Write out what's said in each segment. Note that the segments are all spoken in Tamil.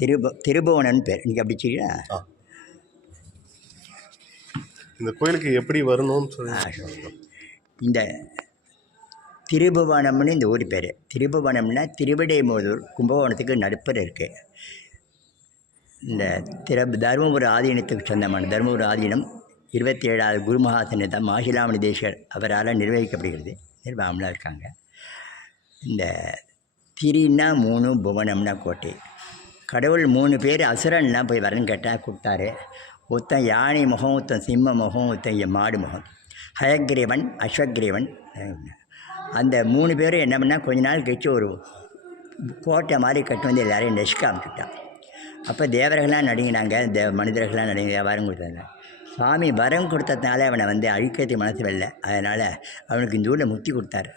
திருப திருபுவனன் பேர். நீங்கள் அப்படி ஆ. இந்த கோயிலுக்கு எப்படி வரணும்னு சொல்லி. இந்த திருபுவனம்னு இந்த ஊர் பேர். திருபுவனம்னா திருவிடைமோதூர் கும்பகோணத்துக்கு நடுப்பர் இருக்குது இந்த திரு தருமபுரி ஆதீனத்துக்கு சொந்தமான தருமபுரி ஆதீனம் இருபத்தி ஏழாவது குருமகாசனத்தை மாசிலாமணி தேசிகர் அவரால் நிர்வகிக்கப்படுகிறது. நிர்வாகம்லாம் இருக்காங்க. இந்த திரின்னா மூணு புவனம்னா கோட்டை. கடவுள் மூணு பேர் அசுரன்னா போய் வரன்னு கேட்டால் கொடுத்தாரு ஒருத்தன் யானை முகம் ஒருத்தன் சிம்ம முகம் ஒருத்தன் என் மாடு முகம். ஹயக்ரீவன் அஸ்வக்ரீவன் அந்த மூணு பேரும் என்ன பண்ணால் கொஞ்ச நாள் கழிச்சு ஒரு கோட்டை மாதிரி கட்டி வந்து எல்லாரையும் நெஷ்க அமைச்சுட்டான் அப்போ தேவர்கள்லாம் நடுங்கினாங்க தே மனிதர்கள்லாம் நடுங்க வரம் கொடுத்தாங்க. சாமி வரம் கொடுத்ததுனால அவனை வந்து அழிக்கிறது மனசு வரல. அதனால் அவனுக்கு இந்த ஊரில் முக்தி கொடுத்தாரு.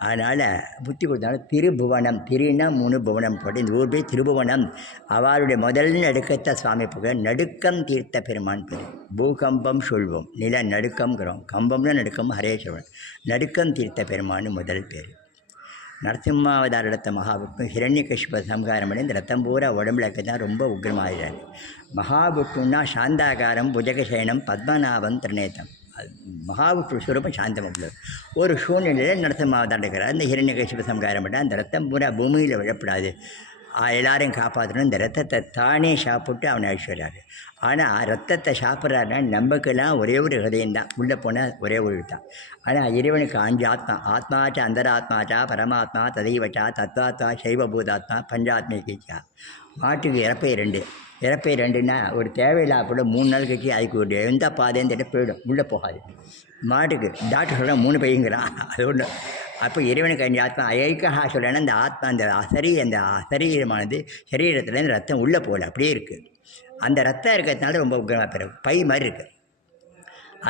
அதனால் புத்தி கொடுத்தாலும் திருபுவனம் திருனா மூணு புவனம் போட்டு இந்த ஊர் பேர் திருபுவனம். அவருடைய முதல் நடுக்கத்தை சுவாமி புகழ் நடுக்கம் தீர்த்த பெருமான் பேர். பூகம்பம் சொல்வோம் நில நடுக்கம்ங்கிறோம். கம்பம்னா நடுக்கம் ஹரே சொல்வன் நடுக்கம் தீர்த்த பெருமான் முதல் பேர். நரசிம்மாவதார் எடுத்த ஹிரண்ய ஹிரண்யகசிப சம்ஹாரம் அடைந்து ரத்தம் பூரா உடம்புல தான் ரொம்ப உக்ரமாகிறார் மகாவிஷ்ணுன்னா சாந்தாகாரம் புஜகசயனம் பத்மநாபம் திருநேத்தம் மகாவிஷ்ணு ஸ்வரூபம் சாந்தம் ஒரு சூழ்நிலையில் நடத்தமாக தடுக்கிறார் இந்த ஹிரண்யகசிப சம்காரம் பண்ணால் அந்த ரத்தம் பூரா பூமியில் விழப்படாது. எல்லாரையும் காப்பாற்றணும் இந்த ரத்தத்தை தானே சாப்பிட்டு அவனை அழிச்சுறாரு ஆனால் ரத்தத்தை சாப்பிட்றாருன்னா நமக்கெல்லாம் ஒரே ஒரு ஹதயம் தான் உள்ளே போனால் ஒரே ஒரு தான் ஆனால் இறைவனுக்கு அஞ்சு ஆத்மா. ஆத்மாச்சா அந்தராத்மாச்சா பரமாத்மா ததைவச்சா தத்வாத்மா சைவபூதாத்மா பஞ்சாத்மிகா மாட்டுக்கு இறப்பை ரெண்டு. இறப்பை ரெண்டுன்னா ஒரு தேவையில்லாத கூட மூணு நாள் கழிச்சு அதுக்கு ஒரு எந்த பாதைன்னு தெரியல போயிடும். உள்ளே போகாது. மாட்டுக்கு டாக்டர் சொல்கிறான் மூணு பையங்கிறான். அது ஒன்று அப்போ இறைவனுக்கு அஞ்சு ஆத்மா ஐக்கஹா சொல்லணும் அந்த ஆத்மா அந்த அசரி அந்த சரீரமானது சரீரத்துலேருந்து ரத்தம் உள்ளே போகல அப்படியே இருக்குது அந்த ரத்தம் இருக்கிறதுனால ரொம்ப உக்கிரமாக பெறும் பை மாதிரி இருக்குது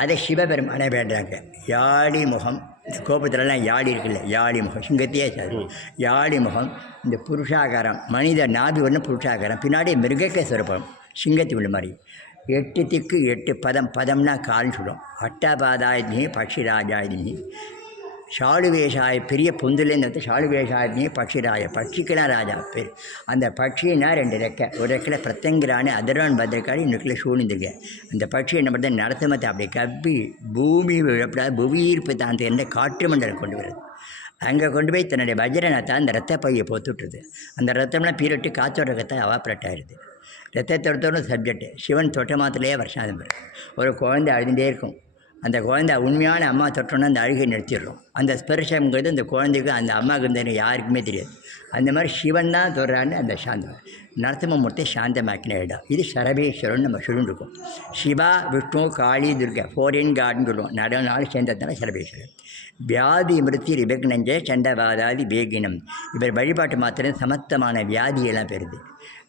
அதை சிவபெருமானே வேண்டாங்க. யாழி முகம் இந்த கோபுரத்துலலாம் யாழி இருக்குல்ல யாழி முகம் சிங்கத்தையே சார். யாழி முகம் இந்த புருஷாகாரம் மனித நாபி ஒன்று புருஷாகாரம் பின்னாடி மிருகக்கே சுரப்பம் சிங்கத்தி உள்ள மாதிரி. எட்டு திக்கு எட்டு பதம் பதம்னா கால்னு சொல்லும் அட்டபாதாயினி பக்ஷிராஜாயினி. ஷாலுவேஷாய பெரிய பொந்துலேருந்து வந்து ஷாலுவேஷாயினி பக்ஷிராஜ பட்சிக்கெல்லாம் ராஜா பேர். அந்த பட்சினா ரெண்டு ரெக்கை. ஒரு ரெக்கில் பிரத்தங்கிரான அதிரவன் பத்திரக்காளி இன்னொரு சூழ்ந்திருக்க. அந்த பட்சி என்ன பண்ணுறது நடத்தமத்தை அப்படி கப்பி பூமி விழப்படாது புவியீர்ப்பு தான் என்ற காற்று மண்டலம் கொண்டு வருது. அங்கே கொண்டு போய் தன்னுடைய வஜ்ரநாத்தை அந்த ரத்த பையை போத்துட்ருது அந்த ரத்தம்லாம் பீரட்டு காற்றோட ரகத்தை அவாப்ரேட் ஆயிடுது ரத்தத்தோட சப்ஜெக்ட் சிவன் தொட்ட மாத்திரையே வருஷாதம் ஒரு குழந்தை அழுதுகிட்டே இருக்கும். அந்த குழந்தை உண்மையான அம்மா தொட்டோன்னா அந்த அழுகை நிறுத்திடுறோம். அந்த ஸ்பர்ஷங்கிறது அந்த குழந்தைக்கு அந்த அம்மாவுக்கு இருந்தது யாருக்குமே தெரியாது. அந்த மாதிரி சிவன் தான் தொடுறான்னு அந்த சாந்தம். நரசிம்மமூர்த்தி சாந்தமாக்கின இடம் இது சரபேஸ்வரன் நம்ம சொல்லிருக்கோம். சிவா விஷ்ணு காளி துர்கா ஃபோரின் கார்டன் சொல்லுவோம். நடு நாள் சேர்ந்ததுனால சரபேஸ்வரன். வியாதி மிருத்தி ரிபக்னஞ்ச சண்டவாதாதி வேகினம் இவர் வழிபாட்டு மாத்திரம் சமத்தமான வியாதியெல்லாம் பெறுது.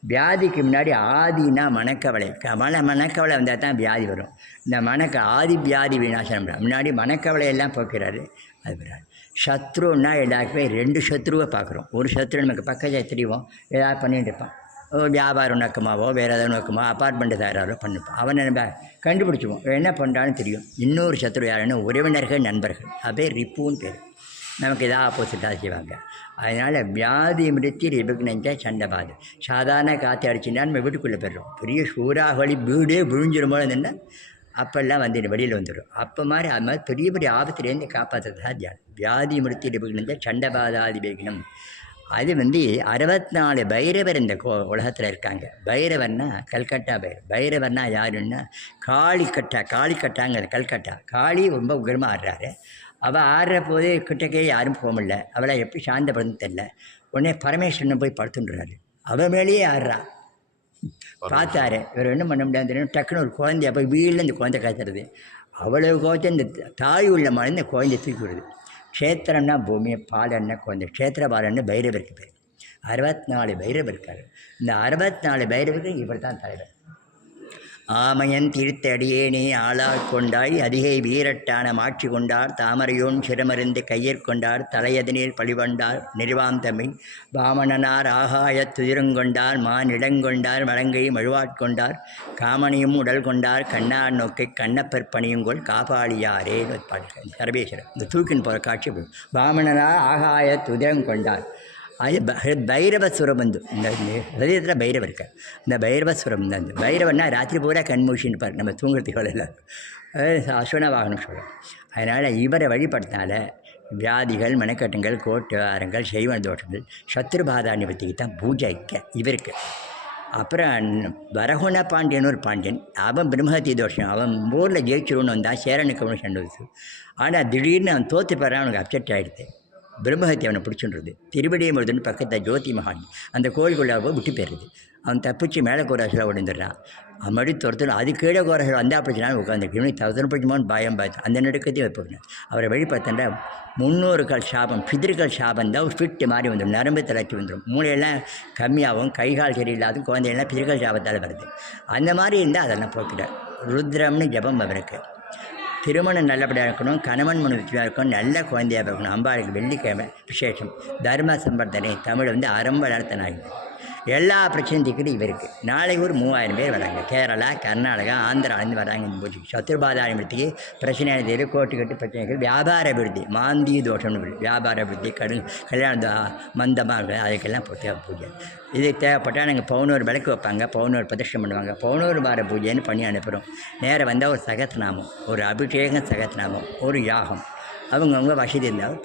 வியாதிக்கு முன்னாடி ஆதினா மனக்கவலை. க- மன மனக்கவலை வந்தால் தான் வியாதி வரும். இந்த மனக்க ஆதி வியாதி விநாசனம் முன்னாடி மனக்கவலை எல்லாம் போக்கிறாரு. அது வராது சத்ருன்னா எல்லாருக்குமே ரெண்டு சத்ருவை பார்க்குறோம். ஒரு சத்ரு நமக்கு பக்கத்தில் தெரியும் ஏதாவது பண்ணிட்டு இருப்பான். வியாபாரம் நோக்கமாவோ வேறு ஏதாவது நோக்கமாக அப்பார்ட்மெண்ட் தயாராரோ பண்ணிப்பான் அவனை நம்ம கண்டுபிடிச்சிவோம். என்ன பண்ணுறான்னு தெரியும். இன்னொரு சத்ரு யாருன்னு உறவினர்கள் நண்பர்கள். அதே ரிப்புன்னு பேர். நமக்கு எதாவது ஆப்போசிட்டாக செய்வாங்க. அதனால் வியாதி மிருத்தி ரிபக்னஞ்ச சண்டைபாது சாதாரண காற்று அடிச்சுன்னா நம்ம வீட்டுக்குள்ளே போயிடுறோம். பெரிய சூறாவளி வீடே விழுஞ்சிரும் போல நின்று அப்போல்லாம் வந்து வெளியில் வந்துடும் அப்போ மாதிரி அது மாதிரி பெரிய பெரிய ஆபத்துலேருந்து காப்பாற்றுறதா தியானம். வியாதி மிருத்தி ரிபக்னஞ்ச சண்டபாதாதி வேகினம் அது வந்து அறுபத்தி நாலு பைரவர் இந்த கோ உலகத்தில் இருக்காங்க. பைரவர்னா கல்கட்டா பைரவர் பைரவர்னா யாருன்னா காளிக்கட்டா காளிக்கட்டாங்கிறது கல்கட்டா. காளி ரொம்ப உக்கிரமாக ஆடுறாரு. அவள் ஆடுற போது கிட்டக்கே யாரும் போக முடியல. அவளை எப்படி சாந்தப்படுன்னு தெரில உடனே பரமேஸ்வரன் போய் படுத்துன்றாரு. அவள் மேலேயே ஆடுறா பார்த்தாரு. இவர் என்ன பண்ண முடியாது. டக்குன்னு ஒரு குழந்தைய போய் வீட்டில் இந்த குழந்தை காய்ச்சறது அவ்வளவு கோச்சை இந்த தாய் உள்ள மழை இந்த குழந்தை தூக்கி விடுது. க்ஷேத்திரம்னா பூமி பாலன்னா குழந்தை. க்ஷேத்திர பாலன்னு பைரவருக்கு பேர். அறுபத்தி நாலு பைரவர் இருக்காரு. இந்த அறுபத்தி நாலு பைரவருக்கு இவர் தான் தலைவர். ஆமையன் தீர்த்தடியேனே ஆளாக் கொண்டாய் அதிகை வீரட்டான மாட்சி கொண்டார் தாமரையோன் சிரமருந்து கையற் கொண்டார் தலையதனில் பழிவண்டார் நிர்வாந்தமை பாமணனார் ஆகாயத் துதிரங்கொண்டார் மானிடங்கொண்டார் மடங்கை மழுவாட்கொண்டார் காமனியும் உடல் கொண்டார் கண்ணார் நோக்கை கண்ணப்பர் பணியுங்கொள் காபாளியாரே பாட்டு சர்வேஸ்வரர் இந்த தூக்கின் போகிற காட்சி பாமணனார் ஆகாய துதிரங்கொண்டார் அது பைரவசுரம் வந்து. இந்த ஹதயத்தில் பைரவர் இருக்க இந்த பைரவ தான் இந்த பைரவன்னா ராத்திரி பூரா கண்மூஷின்னு பாரு நம்ம தூங்குறதுக்கு வேலை அஸ்வன வாகனம் சொல்கிறோம் அதனால் இவரை வழிபடுத்தினால வியாதிகள் மனக்கட்டுங்கள் கோட்டுவாரங்கள் செய்வன தோஷங்கள் சத்ருபாதா நிவர்த்திக்கு தான் பூஜைக்க இவருக்கு. அப்புறம் வரகுண பாண்டியன் ஒரு பாண்டியன். அவன் பிரம்மஹத்தி தோஷம். அவன் ஊரில் ஜெயிச்சிருன்னு வந்தான் சேரனுக்கு ஒன்று சண்டை ஆனால் திடீர்னு அவன் தோற்று போகிறான் அவனுக்கு அப்செட் ஆகிடுது பிரம்மஹத்தி அவனை பிடிச்சுன்றது. திருவடியமுருதன் பக்கத்தில் ஜோதி மகான். அந்த கோயிலுக்குள்ளே போய் விட்டு போயிடுது அவன் தப்பிச்சு மேலே கோராசில் உடைந்துடுறான் அவன் மறுபடி துரத்துடும் அது கீழே கோராசில் வந்தா பிரச்சனை உட்காந்துருக்கு தவசன பிரச்சமான்னு பயம் பார்த்து. அந்த நடுக்கத்தையும் வைப்பேன் அவரை வெளிப்பார்த்தண்டா முன்னூறு கால் சாபம் பிதிர்கள் சாபம் தான் ஃபிட்டு மாதிரி வந்துடும். நரம்பு தளர்ச்சி வந்துடும். மூளையெல்லாம் கம்மியாகும் கை கால் சரியில்லாத குழந்தையெல்லாம் பிதிர்கள் சாபத்தால் வருது. அந்த மாதிரி இருந்தால் அதெல்லாம் போக்கிட ருத்ரம்னு ஜபம் அவருக்கு. திருமணம் நல்லபடியாக இருக்கணும் கணவன் மனுஷியாக இருக்கணும் நல்ல குழந்தையாக இருக்கணும். அம்பாளுக்கு வெள்ளிக்கிழமை விசேஷம். தர்ம சம்பர்த்தனை. தமிழ் வந்து அறம்பளர்த்த நாயகன் எல்லா பிரச்சனையும் இவருக்கு. நாளைக்கு ஒரு மூவாயிரம் பேர் வராங்க. கேரளா கர்நாடகா ஆந்திராலேருந்து வராங்க. போச்சு பூஜைக்கு சத்துர்பாதாரிமூர்த்திக்கு பிரச்சனையான தீர்வு கோட்டு கட்டு பிரச்சனைகள் வியாபார அபிவிருத்தி மாந்தி தோஷம்னு இருக்கு. வியாபார அபிவிருத்தி கடு கல்யாண மந்தமாக இருக்குது அதுக்கெல்லாம் பூர்த்தியாக பூஜை. இது தேவைப்பட்டால் நாங்கள் பவுனூர் விளக்கு வைப்பாங்க. பவுனோர் பிரதிஷ்டம் பண்ணுவாங்க. பவுனோர் வார பூஜைன்னு பண்ணி அனுப்புகிறோம் நேரம் வந்தால் ஒரு சகத்நாமம் ஒரு அபிஷேகம் சகத்நாமம் ஒரு யாகம். அவங்கவுங்க வசதி இருந்தால்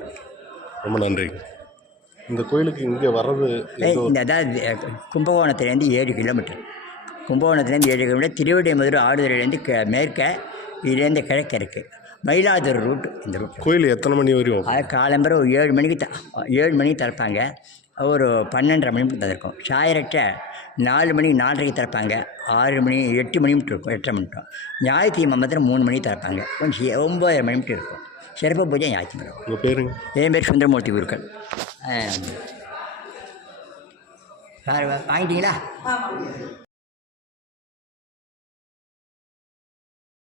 ரொம்ப நன்றி. இந்த கோயிலுக்கு இங்கே வர்றது இந்த அதாவது கும்பகோணத்துலேருந்து ஏழு கிலோமீட்டர் கும்பகோணத்துலேருந்து ஏழு கிலோமீட்டர் திருவிடைமதுரை ஆடுதுறையிலேருந்து க மேற்க இதுலேருந்து கிழக்க இருக்குது மயிலாடுதுறை ரூட் இந்த ரூட் கோயில் எத்தனை மணி வரையும்? அது காலம்பரை ஒரு ஏழு மணிக்கு த ஏழு மணிக்கு திறப்பாங்க. ஒரு பன்னெண்டரை மணி மட்டும் திறக்கும். சாயரட்ட நாலு மணி நாலரைக்கு திறப்பாங்க. ஆறு மணி எட்டு மணி மட்டும் இருக்கும். எட்டரை மணி மட்டும். ஞாயிற்றுக்கிழமை மாத்திரம் மூணு மணிக்கு திறப்பாங்க. கொஞ்சம் ஒம்பதரை மணி மட்டும் இருக்கும். சிறப்பு பூஜை ஞாயிற்றுக்கிழமை. உங்கள் பேருங்க? என் பேர் சுந்தரமூர்த்தி குருக்கள். ஆ. சார் வாங்கிட்டீங்களா